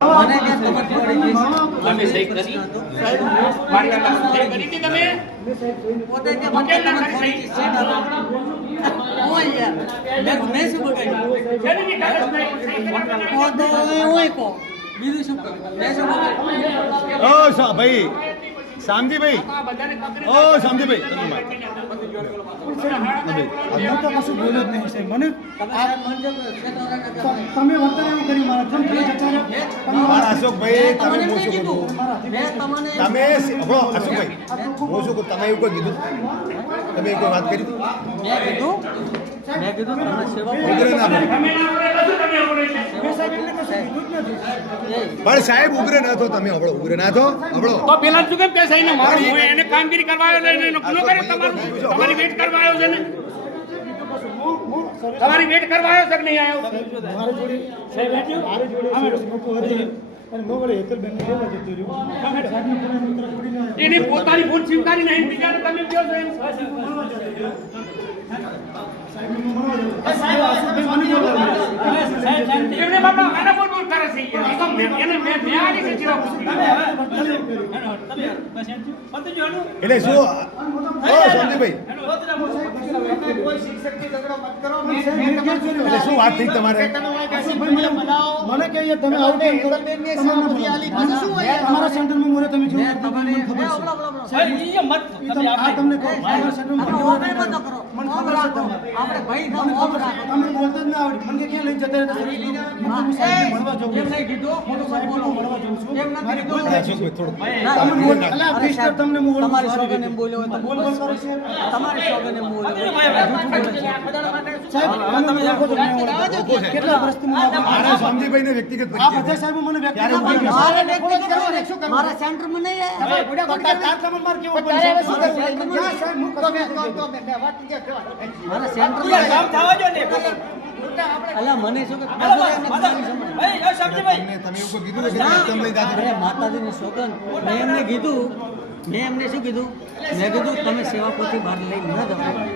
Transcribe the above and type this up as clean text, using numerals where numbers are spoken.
મને કે ખબર પડી ગઈ તમે સહી કરી મારી વાત સહી કરી હતી તમે પોતે કે મને ખબર પડી ગઈ ઓય યાર મેં શું બગાડ્યું જેની કાગળ સહી પોતે ઓય કો બીજું શું મેં શું બગાડ્યું ઓ ભાઈ શામજીભાઈ ઓ શામજીભાઈ હું તો કશું બોલ્યો જ નહીં સાહેબ. મને તમે વર્તન એવું કર્યું મારા જેમ તમે જતા મારા અશોકભાઈ તમે તમને હું મેં શું કીધું કહું મેં તમને તમે હબળો અશોકભાઈ હું શું કહું તમે એવું કોઈ કીધું તમે કોઈ વાત કરી હતી? મેં કીધું તમે સેવા ઉગ્ર ના બોલો. પણ સાહેબ ઉગ્ર ના થો તમે હબળો ઉગ્ર ના થો હબળો તો પેલા શું કેમ કે સહી ને મારો હું એને કામગીરી કરવા આવ્યો ને એનો ગુનો કર્યો તમારી વેટ કરવા આવ્યો છે ને તમારી વેટ કરવા આવ્યો છે કે નહીં આવ્યો મારા જોડે સાહેબ મારી જોડે મોટું હતી અને મોગળે હેતલબેન ને લેવા જતો રહ્યો સાહેબને પૂરા મિત્ર પડીને આવ્યો. એની પોતાની ભૂલ સ્વીકારી નહીં બીજાને તમે કહો છો એમ સાહેબને હું મળવા જાઉં. સાહેબ આશુભાઈ મને બોલાવ્યો. એમને બાપા આના બોલ બોલ કરે છે યાર. એ તો એને મેં આલી છે જીવા એટલે શું ઓ શામજીભાઈ એટલે શું વાત થઈ તમારે મને કહીએ તમે આવું કેમ કરો? તમારા સેન્ટરમાં મોરે તમે જો તમને ખબર છે આ તમને કહું મારા સેન્ટરમાં આપણે બધો કરો મને ખબર છે તમને. આપણે ભાઈ મને ખબર છે. તમે બોલતા જ ના આવડે. મને ક્યાં લઈ જતા રહેતા હું સાહેબને મળવા જાઉં એમ નહીં કીધું હું સાહેબને મળવા જાઉં છું. એમ નથી મારી કીધું. ભૂલ થઈ છે. અશોકભાઈ થોડુંક તમે બોલ અલા મિસ્ટર તમને હું ઓળખું તમારી છું. સોગન એમ બોલ્યો હોય તો બોલ બોલ કરો છે. તમારી સોગન એમ બોલ્યો હોય સાહેબ તમે ઓળખો છો મને ઓળખો છો. કેટલા વર્ષથી હું મારા શામજીભાઈને વ્યક્તિગત આ પરિચય બધા સાહેબો મને વ્યક્તિગત ક્યારે બોલ્યા. મારે વ્યક્તિગત કરવું ને. મારા સેન્ટરમાં નહીં આવે. તાર માર કેવો બોલે છે? મારા સેન્ટરમાં ક્યાં સાહેબ હું કશું નથી મારા સેન્ટરમાં અલા મને શું કે તમને તમે એવું કોઈ કીધું નથી કે તમે લઈ જાજો અરે માતાજીની સોગન મેં એમને કીધું મેં એમને શું કીધું મેં કીધું તમે સેવાપોથી બહાર લઈ ન જાઓ